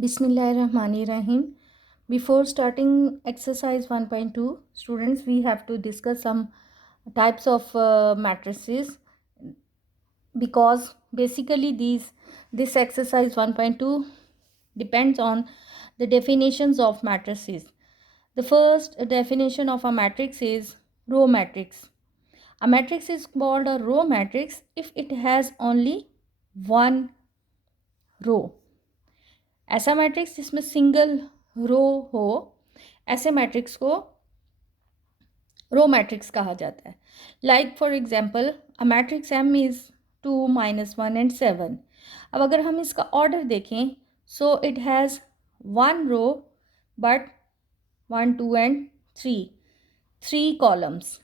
Bismillahirrahmanirrahim. Before starting exercise 1.2, students, we have to discuss some types of matrices, because basically this exercise 1.2 depends on the definitions of matrices. The first definition of a matrix is row matrix. A matrix is called a row matrix if it has only one row. ऐसा matrix जिसमें single row हो, ऐसे matrix को row matrix कहा जाता है. Like for example a matrix M is 2 - 1 and 7. अब अगर हम इसका ऑर्डर देखें, so it has one row but 1 2 and 3 3 columns.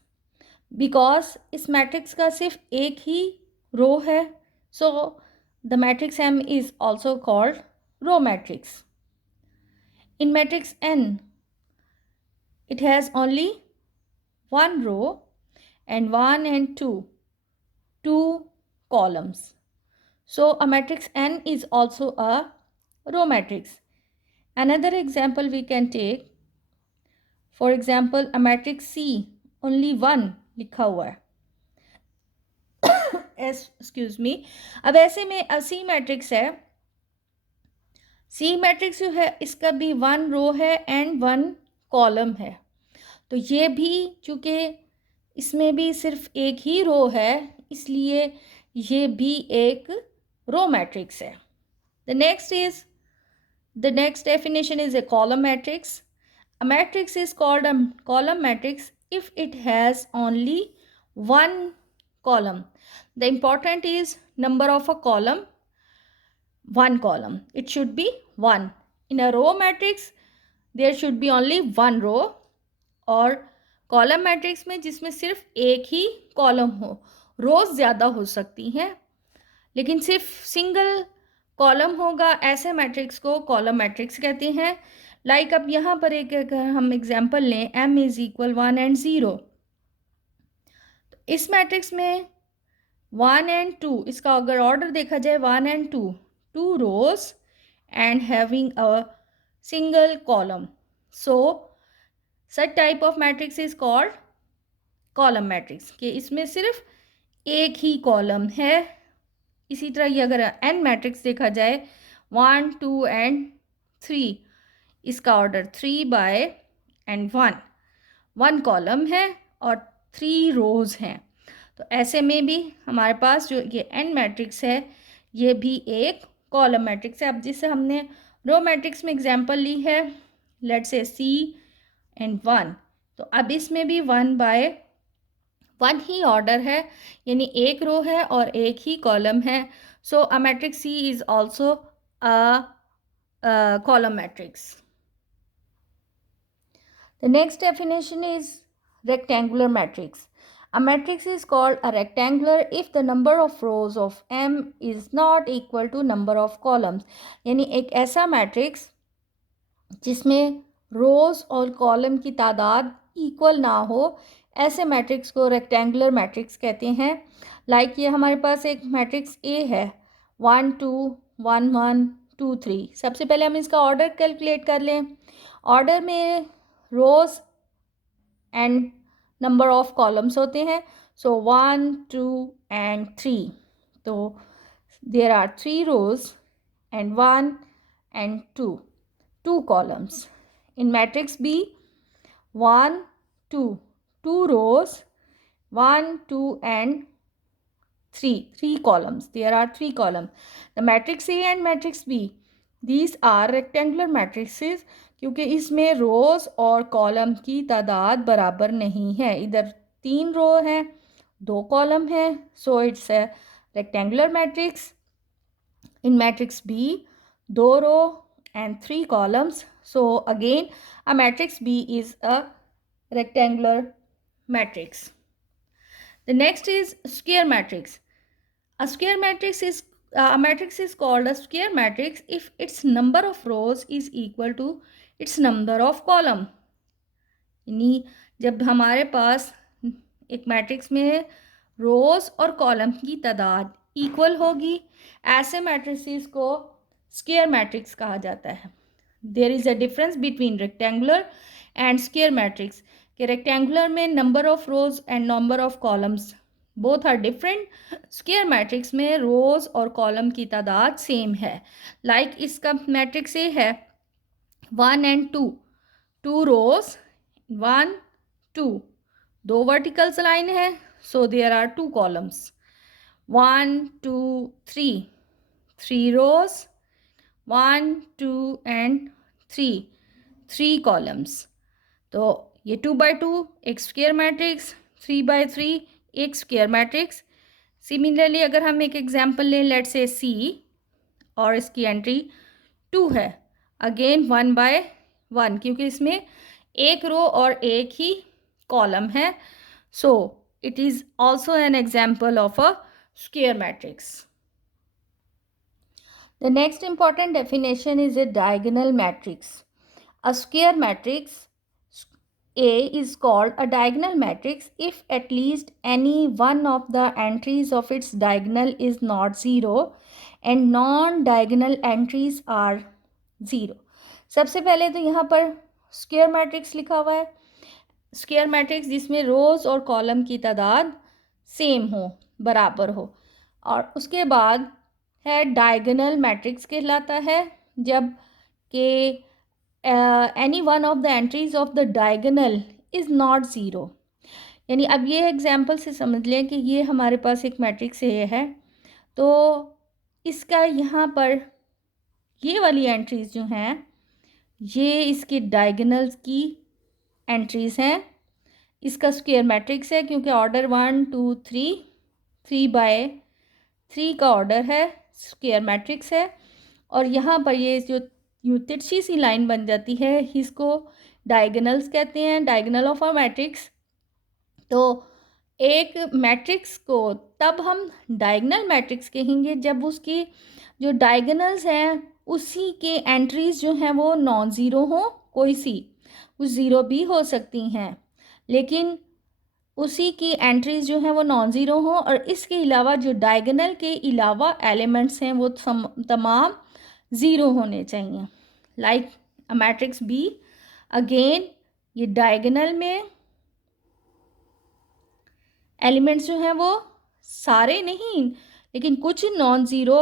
Because इस मैट्रिक्स का सिर्फ एक ही रो है, so the matrix M is also called row matrix. In matrix N, it has only one row and 1 and 2 columns. So a matrix N is also a row matrix. Another example we can take, for example, a matrix C, only one लिखा हुआ है. Excuse me. अब ऐसे में C matrix है. सी matrix जो है इसका भी वन रो है एंड वन कॉलम है. तो ये भी चूँकि इसमें भी सिर्फ एक ही रो है, इसलिए ये भी एक रो मैट्रिक्स है. The next definition is a column matrix. A matrix is called a column matrix if it has only one column. The important is number of a column. One column, it should be 1. In a row matrix there should be only one row, और column matrix में जिसमें सिर्फ एक ही column हो. रोज ज़्यादा हो सकती हैं लेकिन सिर्फ सिंगल कॉलम होगा, ऐसे मैट्रिक्स को कॉलम मैट्रिक्स कहते हैं. लाइक अब यहाँ पर एक अगर हम एग्जांपल लें, m इज इक्वल 1 and 0. तो इस मैट्रिक्स में 1 and 2, इसका अगर ऑर्डर देखा जाए 1 and 2 rows and having a single column. So such type of matrix is called column matrix, कि इसमें सिर्फ एक ही कॉलम है. इसी तरह ये अगर n मैट्रिक्स देखा जाए 1 2 and 3, इसका ऑर्डर 3/1, वन कॉलम है और 3 रोज हैं. तो ऐसे में भी हमारे पास जो ये n मैट्रिक्स है ये भी एक कॉलम मैट्रिक्स है. अब जिससे हमने रो मैट्रिक्स में एग्जांपल ली है, लेट्स से C/1, तो अब इसमें भी 1/1 ही ऑर्डर है, यानी एक रो है और एक ही कॉलम है. So a matrix C is also a column matrix. The next definition is rectangular matrix. A matrix is called a rectangular if the number of rows of M is not equal to number of columns. यानी एक ऐसा matrix जिसमें रोज और column की तादाद equal ना हो, ऐसे मैट्रिक्स को रेक्टेंगुलर मैट्रिक्स कहते हैं. लाइक ये हमारे पास एक मैट्रिक्स A है, 1 2 1 1 2 3. सबसे पहले हम इसका ऑर्डर कैलकुलेट कर लें. ऑर्डर में rows and number of columns होते हैं. So 1 2 and 3. तो there are 3 rows and 1 and 2 columns. In matrix B, 1 2 rows, 1 2 and 3 columns. There are 3 columns. The matrix A and matrix B, these are rectangular matrices, क्योंकि इसमें रोज और column की तादाद बराबर नहीं है. इधर 3 रो हैं, 2 कॉलम है, so it's a rectangular matrix. In matrix B 2 row and 3 columns, so again a matrix B is a rectangular matrix. The next is square matrix. A square matrix is a matrix is called a square matrix if its number of rows is equal to its number of column. यानी जब हमारे पास एक matrix में rows और column की तादाद equal होगी, ऐसे मैट्रिसेस को स्क्वायर मैट्रिक्स कहा जाता है। There is a difference between rectangular and square matrix कि रेक्टेंगुलर में number of rows and number of columns both are different. Square matrix में रोज और कॉलम की तादाद सेम है। लाइक इसका मैट्रिक्स ये है 1 and 2, 2 rows, 1 2, दो वर्टिकल्स लाइन है, so there are 2 columns, 1 2 3, 3 rows, 1 2 and 3, 3 columns. तो ये 2 by 2 एक स्क्वायर मैट्रिक्स, 3 by 3 एक स्क्वायर मैट्रिक्स। सिमिलरली अगर हम एक एग्जांपल लें, लेट्स से सी, और इसकी एंट्री 2 है, अगेन 1 by 1 क्योंकि इसमें एक रो और एक ही कॉलम है, so it is also an example of a square matrix. The next important definition is a diagonal matrix. A square matrix A is called a diagonal matrix if at least any one of the entries of its diagonal is not zero and non-diagonal entries are zero. सबसे पहले तो यहाँ पर square matrix लिखा हुआ है, square matrix जिसमें रोज और कॉलम की तादाद सेम हो, बराबर हो। और उसके बाद है डायगोनल मैट्रिक्स कहलाता है जब कि any one of the entries of the diagonal is not zero. यानी अब ये एग्जांपल से समझ लें कि ये हमारे पास एक मैट्रिक्स ये है, तो इसका यहाँ पर ये वाली एंट्रीज जो हैं ये इसकी डायगोनल्स की एंट्रीज़ हैं। इसका स्क्वायर मैट्रिक्स है क्योंकि ऑर्डर 1 2 3, 3 का ऑर्डर है, स्क्वायर मैट्रिक्स है। और यहाँ पर ये जो यूँ तिरछी सी लाइन बन जाती है इसको डायगोनल्स कहते हैं, डायगोनल ऑफ अ मैट्रिक्स। तो एक मैट्रिक्स को तब हम डायगोनल मैट्रिक्स कहेंगे जब उसकी जो डायगोनल्स हैं उसी के एंट्रीज जो हैं वो नॉन ज़ीरो हों, कोई सी, कुछ ज़ीरो भी हो सकती हैं, लेकिन उसी की एंट्रीज जो हैं वो नॉन ज़ीरो हों। और इसके अलावा जो डायगोनल के अलावा एलिमेंट्स हैं वो तमाम ज़ीरो होने चाहिए। Like a matrix B, again ये डायगोनल में एलिमेंट्स जो हैं वो सारे नहीं लेकिन कुछ नॉन ज़ीरो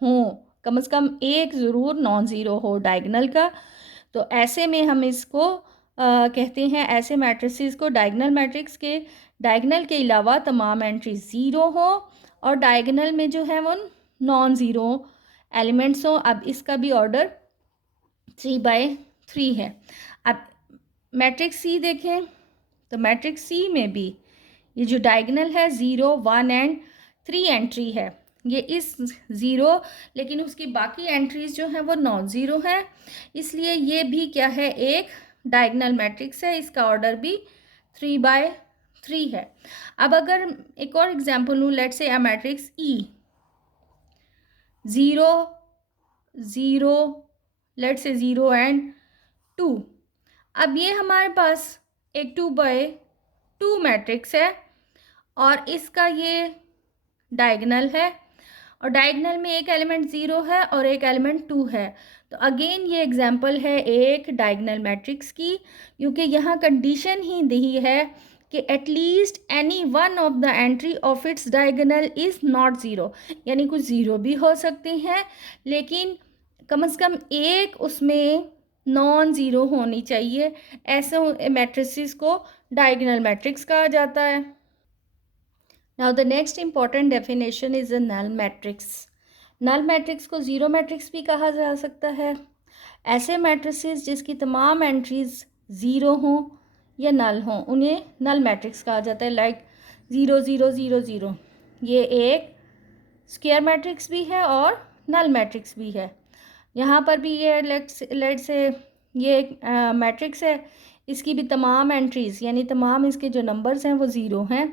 हों, कम से कम एक ज़रूर नॉन ज़ीरो हो डायगोनल का। तो ऐसे में हम इसको कहते हैं, ऐसे मैट्रिसेस को डायगोनल मैट्रिक्स के डायगोनल के अलावा तमाम एंट्री ज़ीरो हो और डायगोनल में जो है वो नॉन ज़ीरो एलिमेंट्स हों। अब इसका भी ऑर्डर 3 by 3 है। अब मैट्रिक्स सी देखें, तो मैट्रिक्स सी में भी ये जो डायगोनल है 0 1 and 3 एंट्री है, ये इस ज़ीरो लेकिन उसकी बाकी एंट्रीज जो हैं वो नॉन ज़ीरो हैं, इसलिए ये भी क्या है, एक डायगोनल मैट्रिक्स है। इसका ऑर्डर भी 3 by 3 है। अब अगर एक और एग्जांपल लूँ, let's say a matrix E 0 0, let's say 0 and 2। अब ये हमारे पास एक 2 by 2 मैट्रिक्स है और इसका ये डायगोनल है और डायगोनल में एक एलिमेंट 0 है और एक एलिमेंट 2 है। तो अगेन ये एग्जांपल है एक डायगोनल मैट्रिक्स की, क्योंकि यहाँ कंडीशन ही दी है कि at least any one of the entry of its diagonal is not zero, यानी कुछ ज़ीरो भी हो सकते हैं लेकिन कम से कम एक उसमें नॉन ज़ीरो होनी चाहिए। ऐसे मैट्रिसेस को डायगोनल मैट्रिक्स कहा जाता है। Now the next important definition is a null matrix. Null matrix को ज़ीरो मैट्रिक्स भी कहा जा सकता है। ऐसे मैट्रिसेस जिसकी तमाम एंट्रीज ज़ीरो हों या नल हों उन्हें नल मैट्रिक्स कहा जाता है। लाइक 0 0 0 0, ये एक स्क्वायर मैट्रिक्स भी है और नल मैट्रिक्स भी है। यहाँ पर भी ये लेट से ये एक मैट्रिक्स है, इसकी भी तमाम एंट्रीज़ यानी तमाम इसके जो नंबर्स हैं वो ज़ीरो हैं,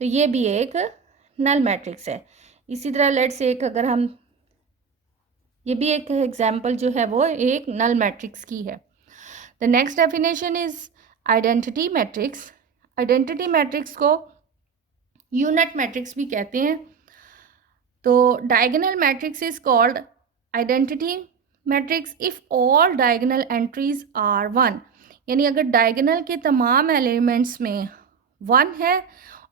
तो ये भी एक नल मैट्रिक्स है। इसी तरह लेट से एक अगर हम, ये भी एक एग्जांपल जो है वो एक नल मैट्रिक्स की है। The next definition is identity matrix. Identity matrix को यूनिट मैट्रिक्स भी कहते हैं। तो diagonal matrix is called identity matrix if all diagonal entries are 1, यानी अगर डायगोनल के तमाम एलिमेंट्स में 1 है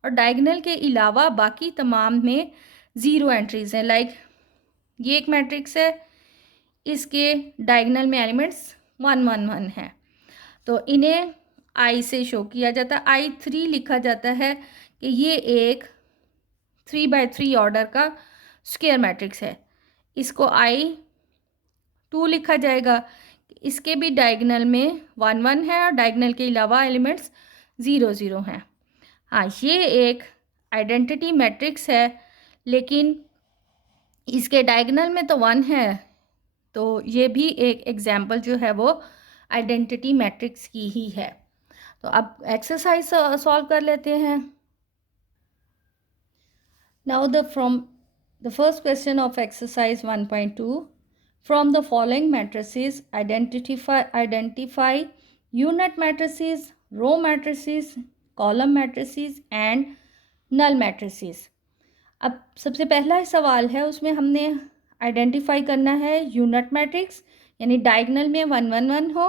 और डायगोनल के अलावा बाकी तमाम में 0 एंट्रीज हैं। लाइक ये एक मैट्रिक्स है, इसके डायगोनल में एलिमेंट्स 1 1 1 है, तो इन्हें आई से शो किया जाता है। I3 लिखा जाता है कि ये एक 3x3 ऑर्डर का स्क्वायर मैट्रिक्स है। इसको I2 लिखा जाएगा, इसके भी डायगोनल में 1 1 है और डायगोनल के अलावा एलिमेंट्स 0 0 हैं। हाँ, ये एक आइडेंटिटी मैट्रिक्स है, लेकिन इसके डायगोनल में तो 1 है, तो ये भी एक एग्जाम्पल जो है वो आइडेंटिटी मैट्रिक्स की ही है। तो अब एक्सरसाइज सॉल्व कर लेते हैं। Now the first question of exercise 1.2, from the following matrices identify unit matrices, row matrices, column matrices and null matrices। अब सबसे पहला सवाल है, उसमें हमने आइडेंटिफाई करना है यूनिट मैट्रिक्स, यानी डायगोनल में 1 1 1 हो,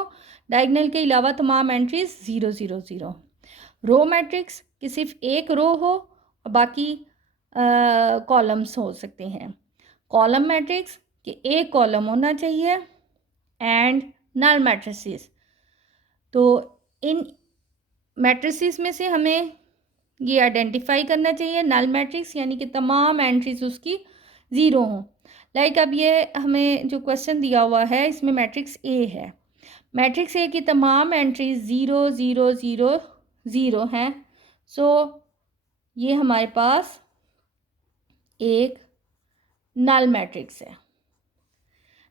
डायगोनल के अलावा तमाम एंट्रीज 0 0 0। रो मैट्रिक्स कि सिर्फ एक रो हो और बाकी कॉलम्स हो सकते हैं। कॉलम मैट्रिक्स कि एक कॉलम होना चाहिए, एंड नल मैट्रिसेस, तो इन मैट्रिसेस में से हमें ये आइडेंटिफाई करना चाहिए नल मैट्रिक्स यानी कि तमाम एंट्रीज उसकी 0 हों। लाइक अब ये हमें जो क्वेश्चन दिया हुआ है, इसमें मैट्रिक्स ए है, मैट्रिक्स ए की तमाम एंट्रीज 0 0 0 0 हैं। सो ये हमारे पास एक नल मैट्रिक्स है।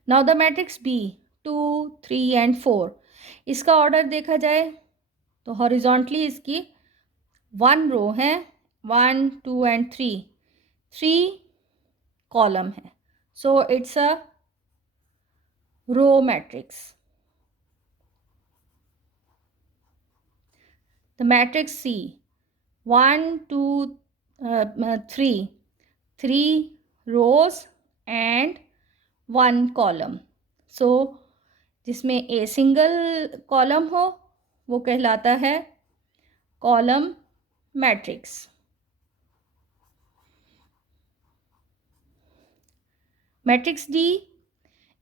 Now the matrix B 2 3 and 4, इसका ऑर्डर देखा जाए तो हॉरिजॉन्टली इसकी 1 रो है, 1 2 एंड 3 कॉलम है, so it's a row matrix. The matrix C 1 2 3 rows and 1 column, so जिसमें ए सिंगल कॉलम हो वो कहलाता है कॉलम मैट्रिक्स। मैट्रिक्स डी,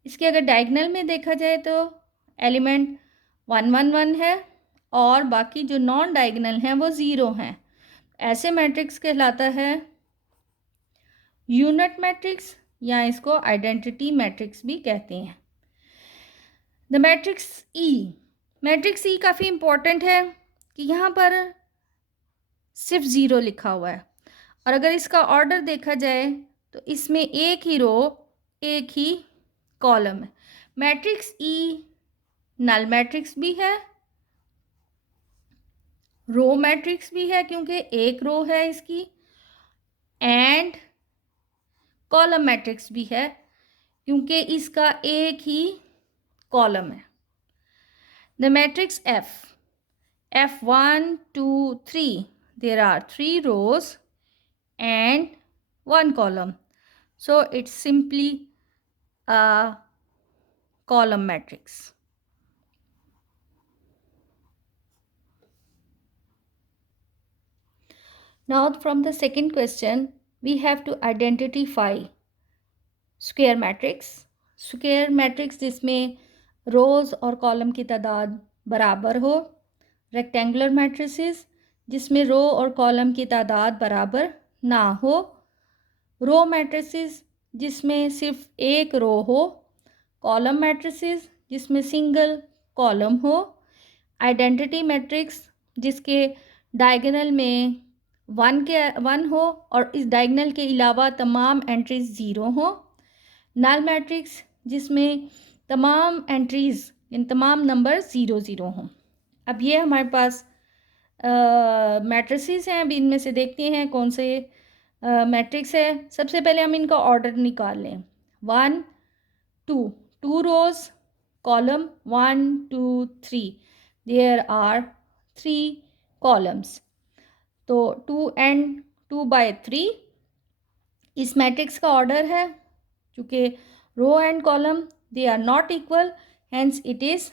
इसके अगर डायगोनल में देखा जाए तो एलिमेंट 1 1 1 है और बाकी जो नॉन डायगोनल हैं वो 0 हैं, ऐसे मैट्रिक्स कहलाता है यूनिट मैट्रिक्स, या इसको आइडेंटिटी मैट्रिक्स भी कहते हैं। द मैट्रिक्स ई काफ़ी इम्पोर्टेंट है कि यहाँ पर सिर्फ 0 लिखा हुआ है, और अगर इसका ऑर्डर देखा जाए तो इसमें एक ही रो एक ही कॉलम है। मैट्रिक्स ई नल मैट्रिक्स भी है, रो मैट्रिक्स भी है क्योंकि एक रो है इसकी, एंड कॉलम मैट्रिक्स भी है क्योंकि इसका एक ही कॉलम है। The matrix F 1 2 3, there are 3 rows and 1 column, so it's simply a column matrix. Now from the second question we have to identify square matrix. Square matrix जिसमें रोज़ और column की तादाद बराबर हो। रेक्टेंगुलर मैट्रिसेस जिसमें रो और column की तादाद बराबर ना हो। रो मैट्रिसेस जिसमें सिर्फ एक रो हो। कॉलम मैट्रिसेस जिसमें सिंगल कॉलम हो। आइडेंटिटी मैट्रिक्स जिसके डायगोनल में 1 हो और इस डायगोनल के अलावा तमाम एंट्रीज 0 हो। नल मैट्रिक्स जिसमें तमाम एंट्रीज इन तमाम नंबर 0 0 हों। अब ये हमारे पास मैट्रिसेस हैं, अब इनमें से देखते हैं कौन से मैट्रिक्स है। सबसे पहले हम इनका ऑर्डर निकाल लें। 1 2 रोज, कॉलम 1 2 3, देयर आर 3 कॉलम्स, तो 2 and 2/3 इस मैट्रिक्स का ऑर्डर है। चूँकि row and column, they are not equal, hence it is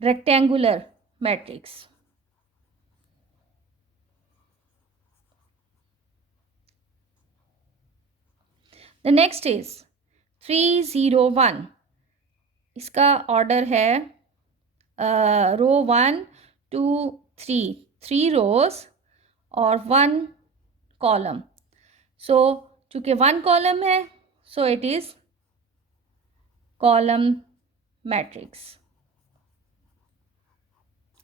rectangular matrix. The next is 301. इसका ऑर्डर है रो 1 2 3 रोज और 1 कॉलम. सो चूंकि 1 कॉलम है, so it is column matrix.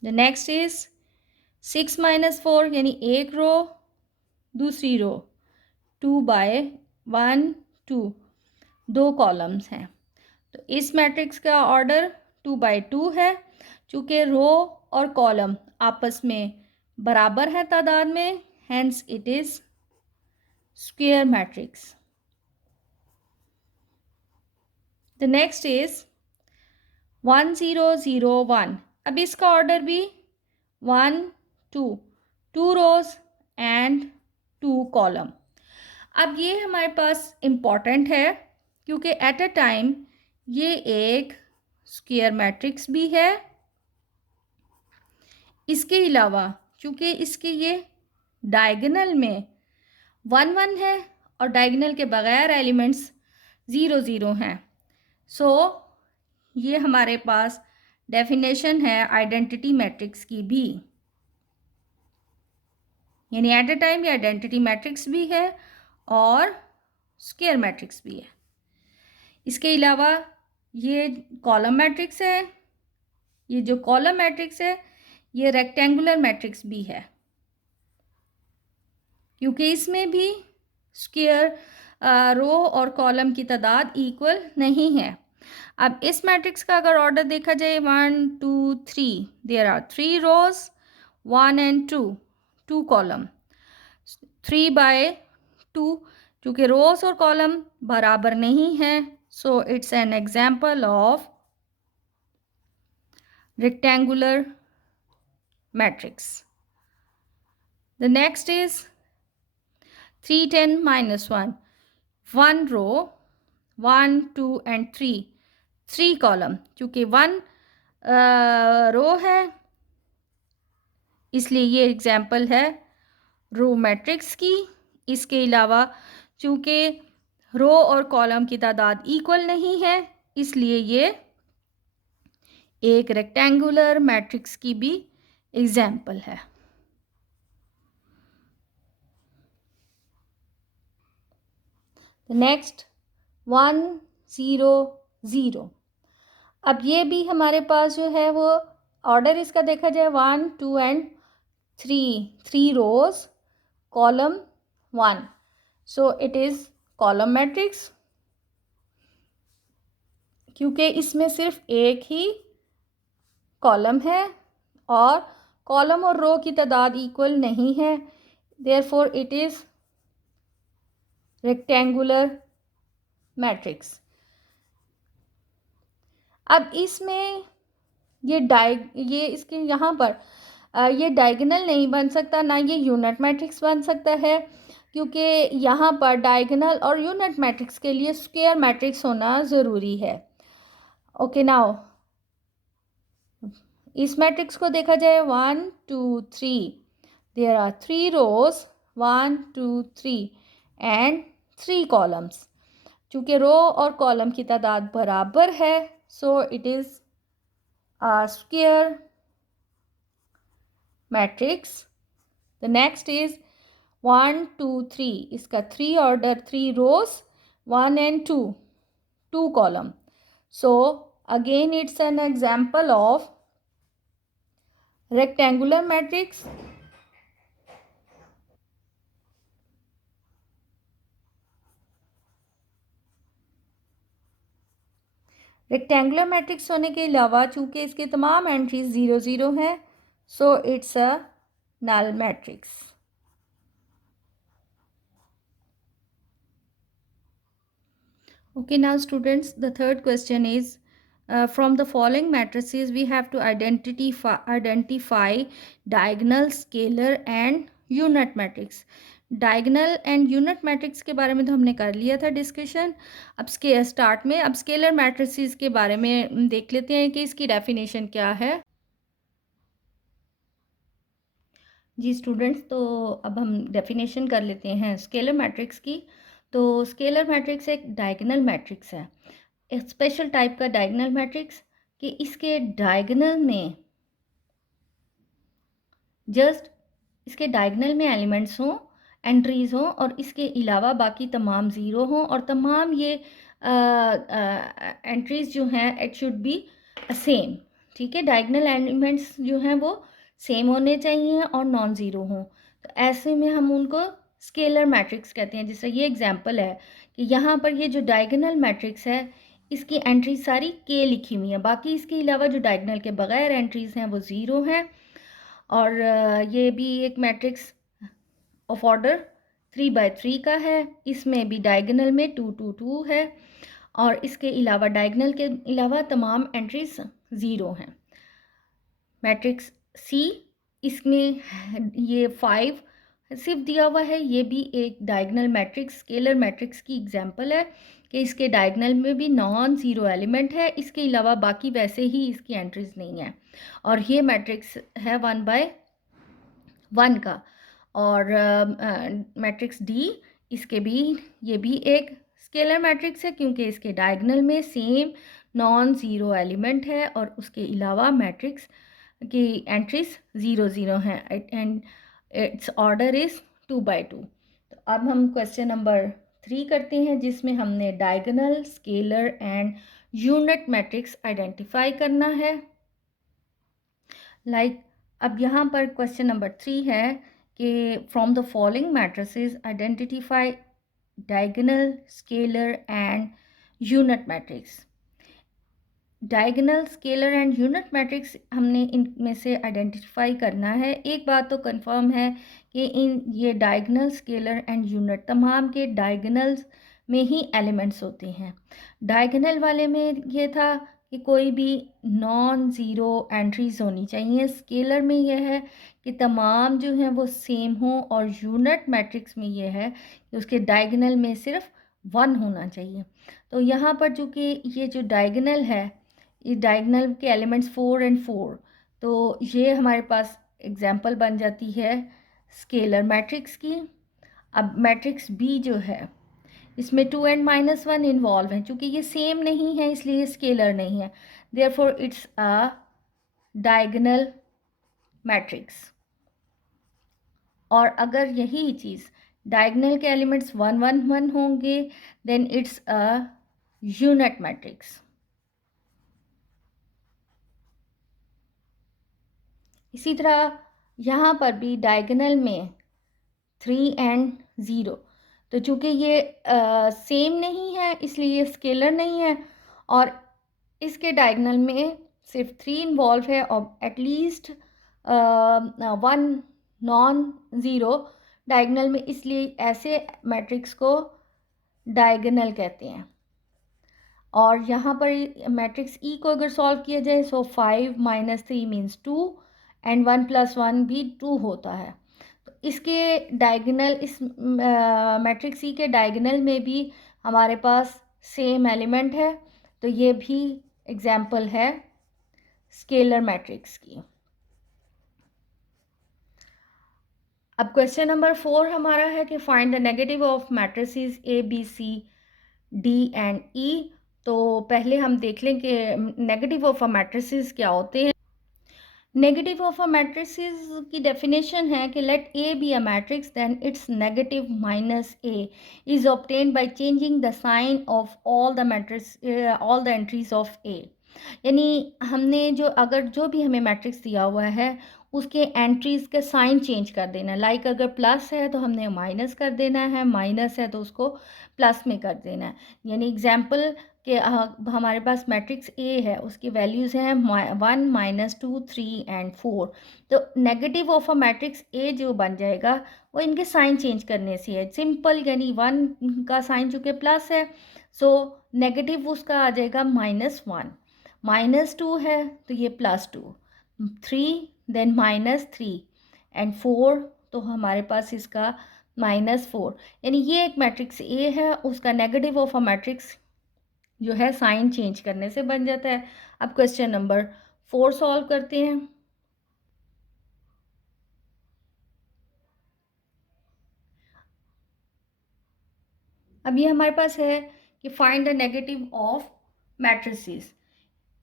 The next is 6 - 4 यानी एक रो दूसरी रो 2/1 2 दो कॉलम्स हैं. तो इस मैट्रिक्स का ऑर्डर 2/2 है. चूँकि रो और कॉलम आपस में बराबर है तादाद में, hence it is square matrix. The next is 1001. अब इसका ऑर्डर भी 1 2 रोज एंड 2 कॉलम. अब ये हमारे पास इम्पॉर्टेंट है क्योंकि एट अ टाइम ये एक स्क्वायर मैट्रिक्स भी है. इसके अलावा चूँकि इसके ये डायगोनल में 1 1 है और डायगोनल के बगैर एलिमेंट्स 0 0 हैं. सो ये हमारे पास डेफिनेशन है आइडेंटिटी मैट्रिक्स की भी, यानी एट अ टाइम ये आइडेंटिटी मैट्रिक्स भी है और स्क्वायर मैट्रिक्स भी है. इसके अलावा ये कॉलम मैट्रिक्स है. ये जो कॉलम मैट्रिक्स है ये रेक्टेंगुलर मैट्रिक्स भी है क्योंकि इसमें भी स्क्वायर रो और कॉलम की तादाद इक्वल नहीं है. अब इस मैट्रिक्स का अगर ऑर्डर देखा जाए 1 2 3, there are 3 rows 1 and 2 column 3/2. क्योंकि रोज और कॉलम बराबर नहीं है, so it's an example of rectangular matrix. The next is 310 - 1. 1 row 1 2 and 3 column. चूँकि 1 रो है इसलिए ये एग्जाम्पल है रो मैट्रिक्स की. इसके अलावा चूँकि रो और कॉलम की तादाद इक्वल नहीं है इसलिए ये एक रेक्टेंगुलर मैट्रिक्स की भी एग्जाम्पल है. नेक्स्ट 1 0 0. अब ये भी हमारे पास जो है वो ऑर्डर इसका देखा जाए 1 2 and 3 rows column 1. So it is column matrix क्योंकि इसमें सिर्फ एक ही कॉलम है और कॉलम और रो की तादाद इक्वल नहीं है. Therefore it is rectangular matrix. अब इसमें ये इसके यहाँ पर ये डायगोनल नहीं बन सकता, ना ये यूनिट मैट्रिक्स बन सकता है क्योंकि यहाँ पर डायगोनल और यूनिट मैट्रिक्स के लिए स्क्वायर मैट्रिक्स होना ज़रूरी है. ओके नाउ इस मैट्रिक्स को देखा जाए 1 2 3. There are 3 rows 1 2 3 and 3 columns. चूँकि रो और कॉलम की तादाद बराबर है, so it is a square matrix. The next is 1 2 3. इसका 3 order 3 rows 1 and 2 column. So again it's an example of rectangular matrix. Rectangular matrix होने के अलावा चूँकि इसके तमाम एंट्रीज 0 0 हैं, सो it's a null matrix. Okay, now students, the third question is from the following matrices we have to identify diagonal, scalar and unit matrix. Diagonal and unit matrix के बारे में तो हमने कर लिया था डिस्कशन। अब स्टार्ट में अब स्केलर मैट्रिसेस के बारे में देख लेते हैं कि इसकी डेफिनेशन क्या है। जी स्टूडेंट्स, तो अब हम डेफिनेशन कर लेते हैं स्केलर मैट्रिक्स की। तो स्केलर मैट्रिक्स एक डायगोनल मैट्रिक्स है, एक स्पेशल टाइप का डायगोनल मैट्रिक्स कि इसके डायगोनल में जस्ट इसके डायगोनल में एलिमेंट्स हों, एंट्रीज हों और इसके अलावा बाकी तमाम ज़ीरो हों और तमाम ये एंट्रीज जो हैं इट शुड बी सेम। ठीक है, डायगोनल एलिमेंट्स जो हैं वो सेम होने चाहिए और नॉन ज़ीरो हों। तो ऐसे में हम उनको स्केलर मैट्रिक्स कहते हैं। जैसे ये एग्जांपल है कि यहाँ पर ये जो डायगोनल मैट्रिक्स है इसकी एंट्री सारी के लिखी हुई है, बाकी इसके अलावा जो डायगोनल के बगैर एंट्रीज हैं वो ज़ीरो हैं। और ये भी एक मैट्रिक्स ऑफ ऑर्डर 3 by 3 का है, इसमें भी डायगोनल में 2 2 2 है और इसके अलावा डायगोनल के अलावा तमाम एंट्रीज ज़ीरो हैं। मैट्रिक्स सी, इसमें ये 5 सिर्फ दिया हुआ है, ये भी एक डायगोनल मैट्रिक्स स्केलर मैट्रिक्स की एग्जांपल है कि इसके डायगोनल में भी नॉन ज़ीरो एलिमेंट है, इसके अलावा बाकी वैसे ही इसकी एंट्रीज नहीं है। और ये मैट्रिक्स है 1 by 1 का। और मैट्रिक्स डी, इसके भी ये भी एक स्केलर मैट्रिक्स है क्योंकि इसके डायगोनल में सेम नॉन ज़ीरो एलिमेंट है और उसके अलावा मैट्रिक्स की एंट्रीज 0 0 हैं and it's order is 2 by 2। तो अब हम क्वेश्चन नंबर 3 करते हैं जिसमें हमने diagonal, scalar and unit matrix identify करना है। अब यहाँ पर क्वेश्चन नंबर 3 है कि from the following matrices identify diagonal, scalar and unit matrix. Diagonal, scalar and unit matrix हमने इनमें से आइडेंटिफाई करना है। एक बात तो कंफर्म है कि ये डायगोनल, स्केलर एंड यूनिट तमाम के डायगोनल्स में ही एलिमेंट्स होते हैं। डायगोनल वाले में ये था कि कोई भी नॉन ज़ीरो एंट्रीज होनी चाहिए। स्केलर में यह है कि तमाम जो हैं वो सेम हों और यूनिट मैट्रिक्स में यह है कि उसके डायगोनल में सिर्फ 1 होना चाहिए। तो यहाँ पर चूँकि ये जो डायगोनल है, ये डायगोनल के एलिमेंट्स 4 और 4, तो ये हमारे पास एग्जांपल बन जाती है स्केलर मैट्रिक्स की। अब मैट्रिक्स बी जो है इसमें 2 and -1 इन्वॉल्व हैं, चूँकि ये सेम नहीं है इसलिए ये स्केलर नहीं है, therefore it's a diagonal matrix. और अगर यही चीज़ डायगोनल के एलिमेंट्स 1 1 1 होंगे then it's a unit matrix. इसी तरह यहाँ पर भी डायगोनल में 3 and 0, तो चूँकि ये सेम नहीं है इसलिए ये स्केलर नहीं है और इसके डायगोनल में सिर्फ 3 इन्वॉल्व है और एटलीस्ट 1 नॉन ज़ीरो डायगोनल में, इसलिए ऐसे मैट्रिक्स को डायगोनल कहते हैं। और यहाँ पर मैट्रिक्स ई को अगर सॉल्व किया जाए सो 5 - 3 मीन्स 2 एंड 1 + 1 भी 2 होता है। तो इसके डायगोनल, इस मैट्रिक्स ई के डायगोनल में भी हमारे पास सेम एलिमेंट है, तो ये भी एग्जाम्पल है स्केलर मैट्रिक्स की। अब क्वेश्चन नंबर 4 हमारा है कि find the negative of matrices A B C D and E. तो पहले हम देख लें कि नेगेटिव ऑफ अ मैट्रिसेस क्या होते हैं। नेगेटिव ऑफ अ मैट्रिसेस की डेफिनेशन है कि let A be a matrix then its negative minus A is obtained by changing the sign of all the matrix all the entries of A. यानी हमने जो भी हमें मैट्रिक्स दिया हुआ है उसके एंट्रीज़ का साइन चेंज कर देना है। लाइक अगर प्लस है तो हमने माइनस कर देना है, माइनस है तो उसको प्लस में कर देना है। यानी एग्जांपल कि हमारे पास मैट्रिक्स ए है, उसकी वैल्यूज़ हैं 1 - 2 3 एंड 4। तो negative of a matrix A जो बन जाएगा वो इनके साइन चेंज करने से है। सिंपल, यानी 1 का साइन चूँकि प्लस है सो नेगेटिव उसका आ जाएगा -1, -2 है तो ये +2, 3 देन -3 एंड 4 तो हमारे पास इसका -4, यानी ये एक मैट्रिक्स ए है, उसका नेगेटिव ऑफ अ मैट्रिक्स जो है साइन चेंज करने से बन जाता है। अब क्वेश्चन नंबर 4 सॉल्व करते हैं। अब ये हमारे पास है कि find the negative of matrices.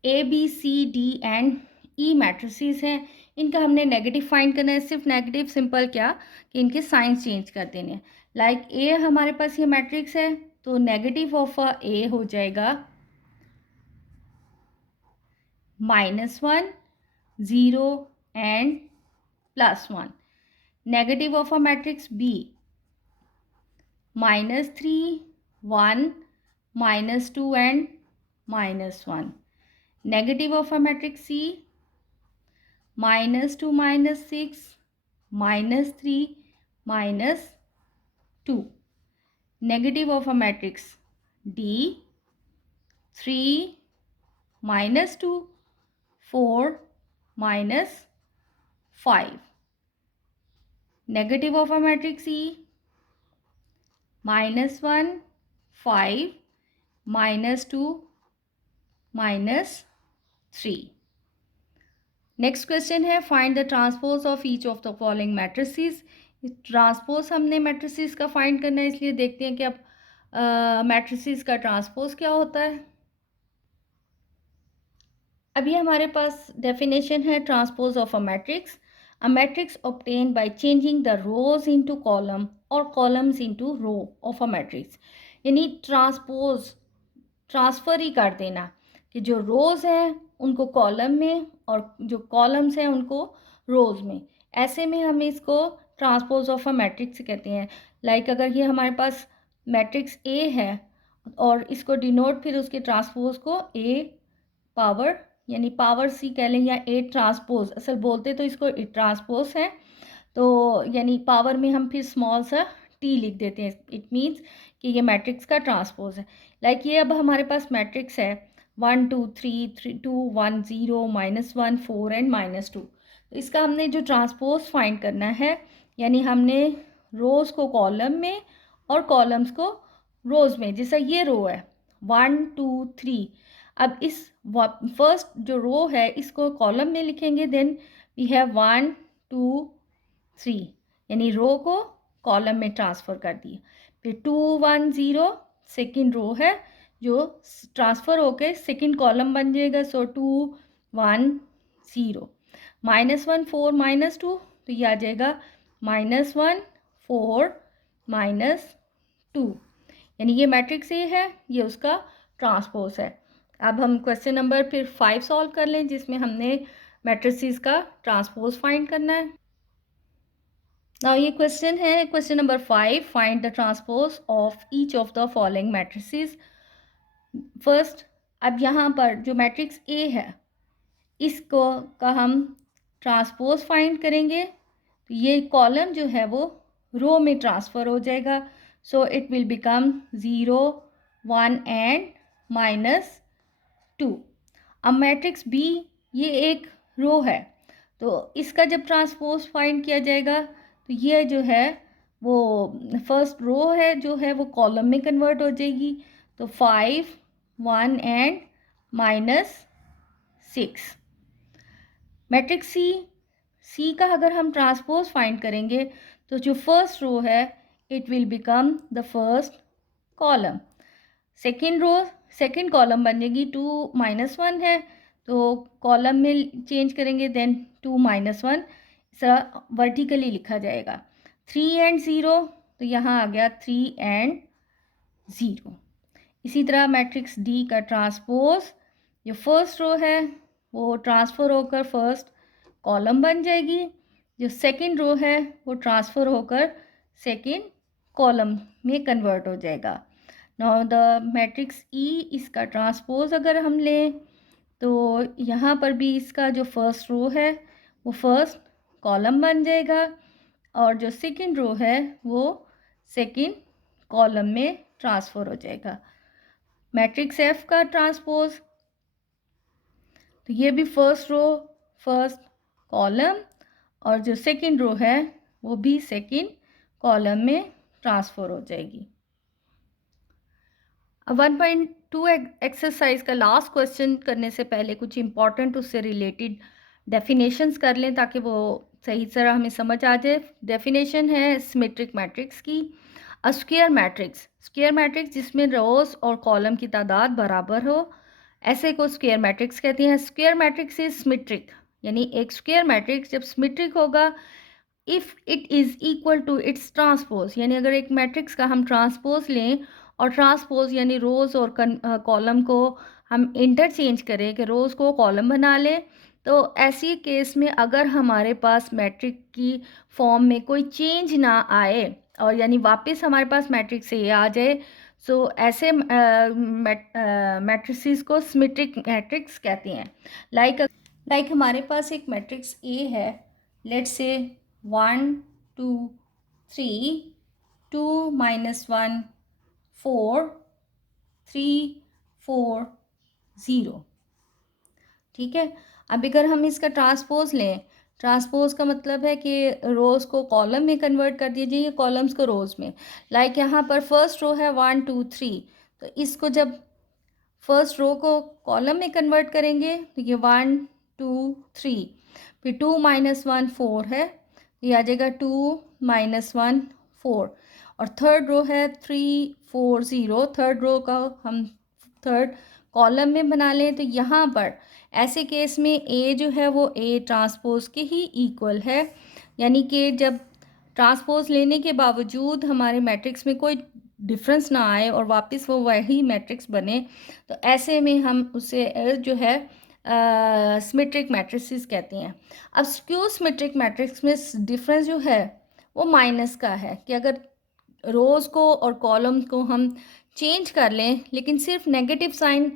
A B C D and E matrices हैं, इनका हमने नेगेटिव फाइंड करना है। सिर्फ नेगेटिव सिंपल क्या कि इनके साइंस चेंज कर देने हैं। लाइक ए हमारे पास ये मैट्रिक्स है, तो नेगेटिव ऑफ अ ए हो जाएगा -1, 0 and +1। Negative of a matrix B -3, 1, -2 and -1। Negative of a matrix C -2, -6, -3, -2. Negative of a matrix D 3, -2, 4, -5. Negative of a matrix E -1, 5, -2, -3. Next question है find the transpose of each of the following matrices. Transpose हमने matrices का find करना है, इसलिए देखते हैं कि अब मैट्रिसेस का ट्रांसपोज क्या होता है। अभी हमारे पास डेफिनेशन है transpose of a matrix. A matrix obtain by changing the rows into column और columns into row of a matrix. यानी ट्रांसपोज ट्रांसफ़र ही कर देना कि जो रोज़ हैं उनको कॉलम में और जो कॉलम्स हैं उनको रोज़ में। ऐसे में हम इसको ट्रांसपोज ऑफ अ मैट्रिक्स कहते हैं। लाइक अगर ये हमारे पास मैट्रिक्स ए है और इसको डिनोट फिर उसके ट्रांसपोज को ए पावर यानी पावर सी कह लें या ए ट्रांसपोज, असल बोलते तो इसको ए ट्रांसपोज है, तो यानी पावर में हम फिर स्मॉल सा टी लिख देते हैं। इट मीन्स कि ये मैट्रिक्स का ट्रांसपोज है। लाइक ये अब हमारे पास मैट्रिक्स है 1 2 3 2 1 0 -1 4 एंड -2। तो इसका हमने जो ट्रांसपोज फाइंड करना है, यानी हमने रोज़ को कॉलम में और कॉलम्स को रोज़ में। जैसा ये रो है 1 2 3, अब इस फर्स्ट जो रो है इसको कॉलम में लिखेंगे, देन वी हैव 1 2 3, यानी रो को कॉलम में ट्रांसफ़र कर दिया। फिर 2 1 0 सेकेंड रो है जो ट्रांसफ़र होके सेकेंड कॉलम बन जाएगा, सो 2 1 0। -1 4 -2, तो ये आ जाएगा -1 4 -2, यानी ये मैट्रिक्स ए है, ये उसका ट्रांसपोज है। अब हम क्वेश्चन नंबर फिर 5 सॉल्व कर लें, जिसमें हमने मैट्रिसेस का ट्रांसपोज फाइंड करना है। नाउ ये क्वेश्चन है question number 5, find the transpose of each of the following matrices. First, अब यहाँ पर जो मैट्रिक्स ए है इसको का हम ट्रांसपोज फाइंड करेंगे, तो ये कॉलम जो है वो रो में ट्रांसफ़र हो जाएगा, so it will become 0 1 and -2। अब मैट्रिक्स बी ये एक रो है, तो इसका जब ट्रांसपोज फाइंड किया जाएगा तो ये जो है वो फर्स्ट रो है जो है वो कॉलम में कन्वर्ट हो जाएगी, तो 5 1 एंड -6। मैट्रिक्स सी का अगर हम ट्रांसपोज फाइंड करेंगे तो जो फर्स्ट रो है it will become the first column. Second row second column बन जाएगी, 2 -1 है तो कॉलम में चेंज करेंगे, देन 2 -1 सा वर्टिकली लिखा जाएगा। 3 एंड 0, तो यहाँ आ गया 3 एंड 0। इसी तरह मैट्रिक्स डी का ट्रांसपोज, जो फर्स्ट रो है वो ट्रांसफ़र होकर फर्स्ट कॉलम बन जाएगी, जो सेकंड रो है वो ट्रांसफ़र होकर सेकंड कॉलम में कन्वर्ट हो जाएगा। नाउ द मैट्रिक्स ई, इसका ट्रांसपोज अगर हम लें तो यहाँ पर भी इसका जो फर्स्ट रो है वो फर्स्ट कॉलम बन जाएगा और जो सेकंड रो है वो सेकंड कॉलम में ट्रांसफ़र हो जाएगा। मैट्रिक्स एफ का ट्रांसपोज, तो ये भी फर्स्ट रो फर्स्ट कॉलम और जो सेकंड रो है वो भी सेकंड कॉलम में ट्रांसफ़र हो जाएगी। अब 1.2 एक्सरसाइज का लास्ट क्वेश्चन करने से पहले कुछ इंपॉर्टेंट उससे रिलेटेड डेफिनेशंस कर लें ताकि वो सही तरह हमें समझ आ जाए। डेफिनेशन है सिमेट्रिक मैट्रिक्स की। अ स्क्वायर मैट्रिक्स जिसमें रोज और कॉलम की तादाद बराबर हो, ऐसे को स्क्वायर मैट्रिक्स कहते हैं। स्क्वायर मैट्रिक्स इज सिमेट्रिक, यानी एक स्क्वायर मैट्रिक्स जब सिमेट्रिक होगा if it is equal to its transpose, यानी अगर एक मैट्रिक्स का हम ट्रांसपोज लें और ट्रांसपोज यानी रोज़ और कॉलम को हम इंटरचेंज करें कि रोज़ को कॉलम बना लें, तो ऐसी केस में अगर हमारे पास मैट्रिक की फॉर्म में कोई चेंज ना आए और यानी वापस हमारे पास मैट्रिक्स से ये आ जाए, सो ऐसे मैट्रिसेस को सिमेट्रिक मैट्रिक्स कहते हैं। लाइक हमारे पास एक मैट्रिक्स ए है, लेट्स से 1 2 3 2 -1 4 3 4 0। ठीक है, अब अगर हम इसका ट्रांसपोज लें, ट्रांसपोज का मतलब है कि रोज़ को कॉलम में कन्वर्ट कर दीजिए, कॉलम्स को रोज़ में। लाइक यहाँ पर फर्स्ट रो है 1 2 3, तो इसको जब फर्स्ट रो को कॉलम में कन्वर्ट करेंगे तो ये 1 2 3, फिर 2 -1 4 है, ये आ जाएगा 2 -1 4, और थर्ड रो है 3 4 0। थर्ड रो का हम थर्ड कॉलम में बना लें तो यहाँ पर ऐसे केस में ए जो है वो ए ट्रांसपोज के ही इक्वल है, यानी कि जब ट्रांसपोज लेने के बावजूद हमारे मैट्रिक्स में कोई डिफरेंस ना आए और वापस वो वही मैट्रिक्स बने, तो ऐसे में हम उसे जो है सिमेट्रिक मैट्रिसेस कहते हैं। अब स्क्यू सिमेट्रिक मैट्रिक्स में डिफरेंस जो है वो माइनस का है कि अगर रोज़ को और कॉलम को हम चेंज कर लें लेकिन सिर्फ नेगेटिव साइन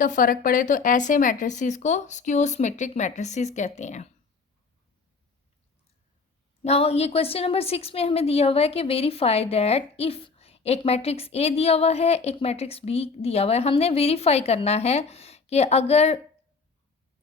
का फ़र्क पड़े, तो ऐसे मैट्रिसेस को स्क्यू सिमेट्रिक मैट्रिसेस कहते हैं। नाउ ये क्वेश्चन नंबर 6 में हमें दिया हुआ है कि वेरीफाई दैट इफ़ एक मैट्रिक्स ए दिया हुआ है, एक मैट्रिक्स बी दिया हुआ है, हमने वेरीफाई करना है कि अगर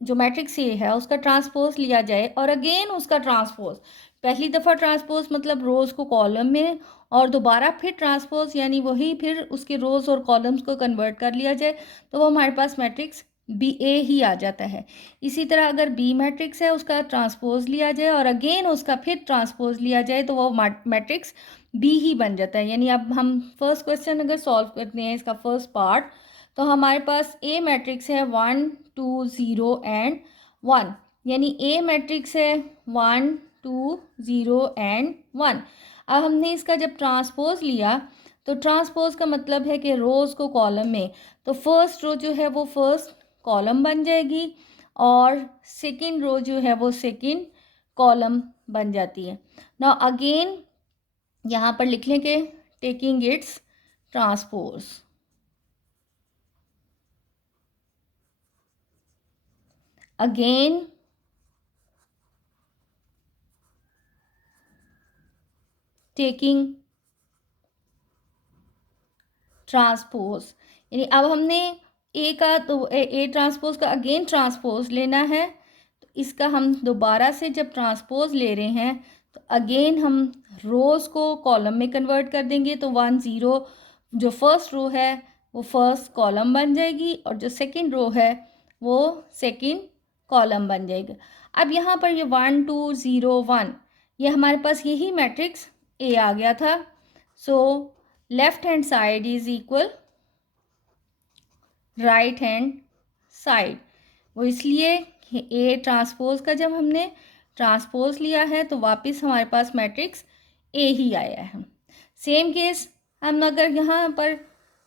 जो मैट्रिक्स ए है उसका ट्रांसपोज लिया जाए और अगेन उसका ट्रांसपोज, पहली दफ़ा ट्रांसपोज मतलब रोज़ को कॉलम में, और दोबारा फिर ट्रांसपोज यानी वही फिर उसके रोज़ और कॉलम्स को कन्वर्ट कर लिया जाए, तो वो हमारे पास मैट्रिक्स बी ए ही आ जाता है। इसी तरह अगर बी मैट्रिक्स है उसका ट्रांसपोज लिया जाए और अगेन उसका फिर ट्रांसपोज लिया जाए तो वो मैट्रिक्स बी ही बन जाता है। यानी अब हम फर्स्ट क्वेश्चन अगर सॉल्व करते हैं इसका फर्स्ट पार्ट, तो हमारे पास ए मैट्रिक्स है 1 2 0 एंड 1, यानी ए मैट्रिक्स है 1 2 0 एंड 1। अब हमने इसका जब ट्रांसपोज लिया तो ट्रांसपोज का मतलब है कि रोज़ को कॉलम में, तो फर्स्ट रो जो है वो फर्स्ट कॉलम बन जाएगी और सेकंड रो जो है वो सेकंड कॉलम बन जाती है। नाउ अगेन यहाँ पर लिख लें कि taking it's transpose, again taking transpose, यानी अब हमने ए का तो ए ट्रांसपोज का अगेन ट्रांसपोज लेना है, तो इसका हम दोबारा से जब ट्रांसपोज ले रहे हैं तो अगेन हम रोज़ को कॉलम में कन्वर्ट कर देंगे, तो 1 0 जो फर्स्ट रो है वो फर्स्ट कॉलम बन जाएगी और जो सेकंड रो है वो सेकंड कॉलम बन जाएगा। अब यहाँ पर ये 1 2 0 1 ये हमारे पास यही मैट्रिक्स ए आ गया था, so left hand side is equal right hand side, वो इसलिए कि ए ट्रांसपोज का जब हमने ट्रांसपोज लिया है तो वापस हमारे पास मैट्रिक्स ए ही आया है। सेम केस हम अगर यहाँ पर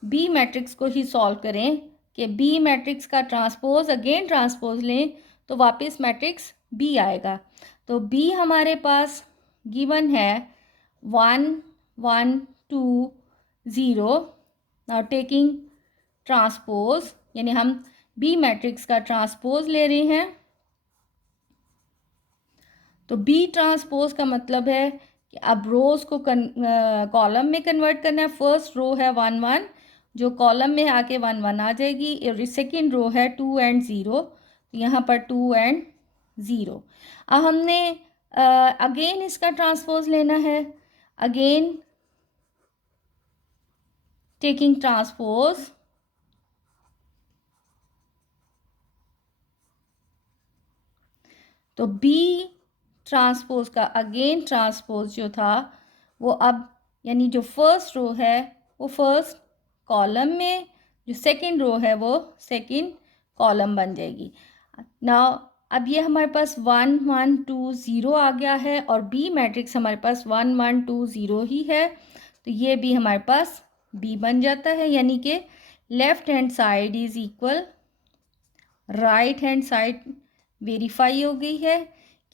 बी मैट्रिक्स को ही सॉल्व करें कि बी मैट्रिक्स का ट्रांसपोज अगेन ट्रांसपोज लें तो वापस मैट्रिक्स बी आएगा। तो बी हमारे पास गिवन है 1 1 2 0। नाउ टेकिंग ट्रांसपोज, यानी हम बी मैट्रिक्स का ट्रांसपोज ले रहे हैं, तो बी ट्रांसपोज का मतलब है कि अब रोज को कॉलम में कन्वर्ट करना है। फर्स्ट रो है 1 1, जो कॉलम में आके 1 1 आ जाएगी, और सेकेंड रो है 2 एंड 0, तो यहाँ पर 2 एंड 0। अब हमने अगेन इसका ट्रांसपोज लेना है, अगेन टेकिंग ट्रांसपोज, तो बी ट्रांसपोज का अगेन ट्रांसपोज जो था वो अब यानी जो फर्स्ट रो है वो फर्स्ट कॉलम में, जो सेकंड रो है वो सेकंड कॉलम बन जाएगी। नाउ अब ये हमारे पास 1 1 2 0 आ गया है और बी मैट्रिक्स हमारे पास 1 1 2 0 ही है, तो ये भी हमारे पास बी बन जाता है, यानी कि left hand side is equal right hand side verify हो गई है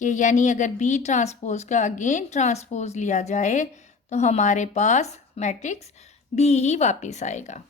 कि यानी अगर बी ट्रांसपोज का अगेन ट्रांसपोज लिया जाए तो हमारे पास मैट्रिक्स बी ही वापस आएगा।